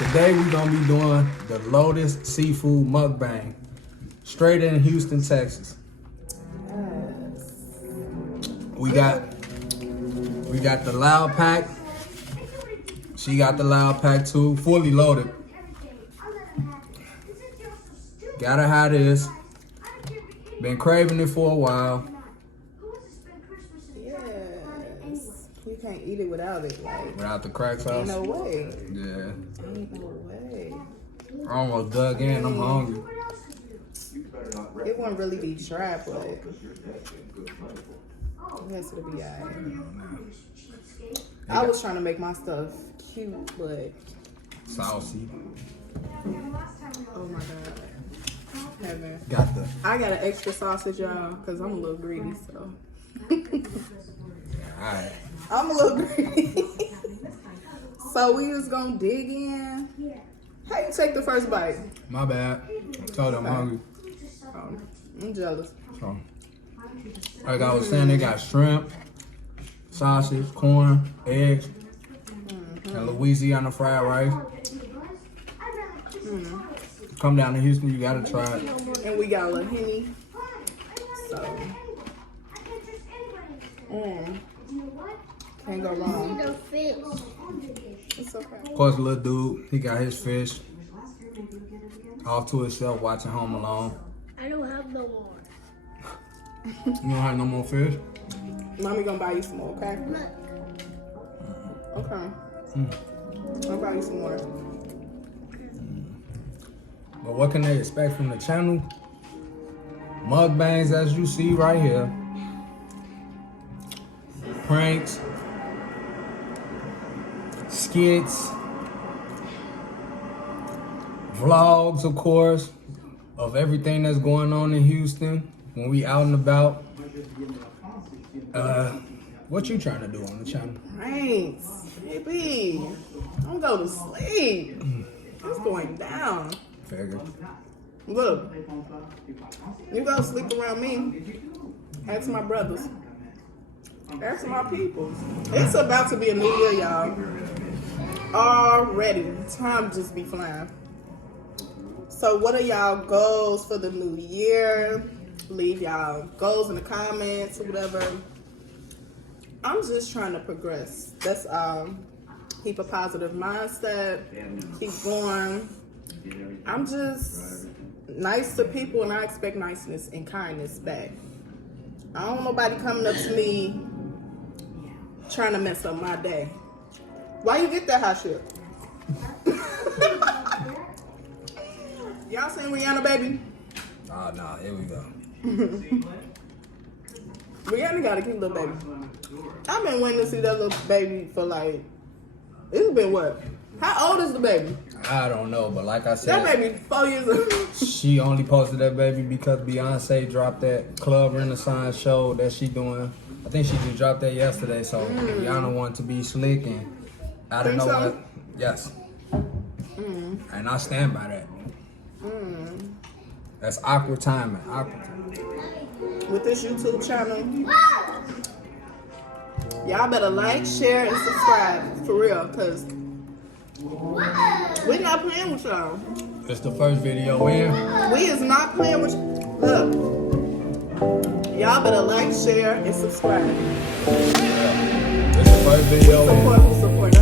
Today we're gonna be doing the Lotus Seafood Mukbang. Straight in Houston, Texas. Yes. We got the loud pack. She got the loud pack too, fully loaded. Gotta have this. Been craving it for a while. Yes. You can't eat it without it. Like, Without the crack sauce. ain't no way. Yeah. Ain't no way. I almost dug in. I'm hungry. It wouldn't really be dry, but it has to be alright. I was trying to make my stuff cute, but Saucy. oh my god. Heaven. Got the. I got an extra sausage, y'all, because I'm a little greedy, so. Alright. I'm a little greedy. So we just gonna dig in. How you take the first bite? My bad. I told them I'm hungry. I'm jealous. So, like I was saying, they got shrimp, sausage, corn, eggs, and Louisiana fried rice. Come down to Houston, you gotta try it. And we got a little Henny. So, can't go wrong. It's okay. Of course, little dude, he got his fish off to himself watching Home Alone. I don't have no more. You don't have no more fish? Mommy gonna buy you some more, okay? Okay. I'll buy you some more. But what can they expect from the channel? Mukbangs, as you see right here. Pranks. Skits. Vlogs, of course, of everything that's going on in Houston when we out and about. What you trying to do on the channel? Thanks, baby. I'm going to sleep. It's going down. Figure. Look, you go sleep around me. Ask my brothers. Ask my people. It's about to be a new year, y'all. Already. Time just be flying. So what are y'all goals for the new year? Leave y'all goals in the comments or whatever. I'm just trying to progress. That's all. Keep a positive mindset. Keep going. I'm just nice to people and I expect niceness and kindness back. I don't want nobody coming up to me trying to mess up my day. Why you get that hot shit? Y'all seen Rihanna, baby? Oh, no, here we go. Rihanna got a cute little baby. I've been waiting to see that little baby for like, it's been what? How old is the baby? I don't know, but like I said, That baby 4 years old. she only posted that baby because Beyonce dropped that Club Renaissance show that she doing. I think she just dropped that yesterday, so Rihanna wanted to be slick and I don't know Think so? what. Yes. And I stand by that. That's awkward timing. Awkward. With this YouTube channel, y'all better like, share, and subscribe. For real, because we're not playing with y'all. It's the first video in. We is not playing with Look. Y'all better like, share, and subscribe. It's the first video in. Support.